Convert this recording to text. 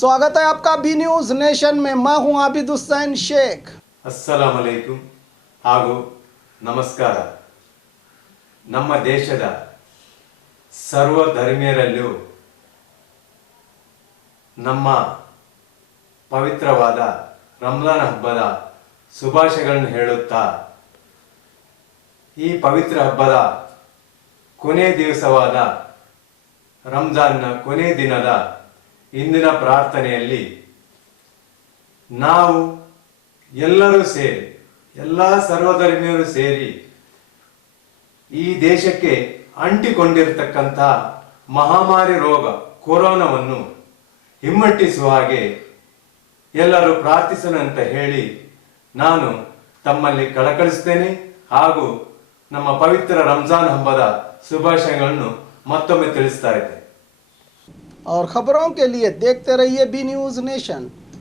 स्वागत है आपका बी न्यूज नेशन में। मैं हूं आबिद हुसैन शेख। ಅಸ್ಸಲಾಂ ಅಲೈಕುಂ ಹಾಗೂ ನಮಸ್ಕಾರ. ನಮ್ಮ ದೇಶದ ಸರ್ವ ಧರ್ಮೀಯರಲ್ಲೂ ನಮ್ಮ ಪವಿತ್ರವಾದ ರಂಜಾನ್ ಹಬ್ಬದ ಶುಭಾಶಯಗಳನ್ನು ಹೇಳುತ್ತಾ, ಈ ಪವಿತ್ರ ಹಬ್ಬದ ಕೊನೆ ದಿವಸವಾದ ರಂಜಾನ್ನ ಕೊನೆ ದಿನದ ಇಂದಿನ ಪ್ರಾರ್ಥನೆಯಲ್ಲಿ ನಾವು ಎಲ್ಲರೂ ಸೇರಿ, ಎಲ್ಲ ಸರ್ವಧರ್ಮೀಯರು ಸೇರಿ ಈ ದೇಶಕ್ಕೆ ಅಂಟಿಕೊಂಡಿರತಕ್ಕಂಥ ಮಹಾಮಾರಿ ರೋಗ ಕೊರೋನಾವನ್ನು ಹಿಮ್ಮೆಟ್ಟಿಸುವ ಹಾಗೆ ಎಲ್ಲರೂ ಪ್ರಾರ್ಥಿಸೋಣ ಹೇಳಿ ನಾನು ತಮ್ಮಲ್ಲಿ ಕಳಕಳಿಸ್ತೇನೆ ಹಾಗೂ ನಮ್ಮ ಪವಿತ್ರ ರಂಜಾನ್ ಹಬ್ಬದ ಶುಭಾಶಯಗಳನ್ನು ಮತ್ತೊಮ್ಮೆ ತಿಳಿಸ್ತಾ ಇದ್ದೇನೆ. और खबरों के लिए देखते रहिए बी न्यूज नेशन।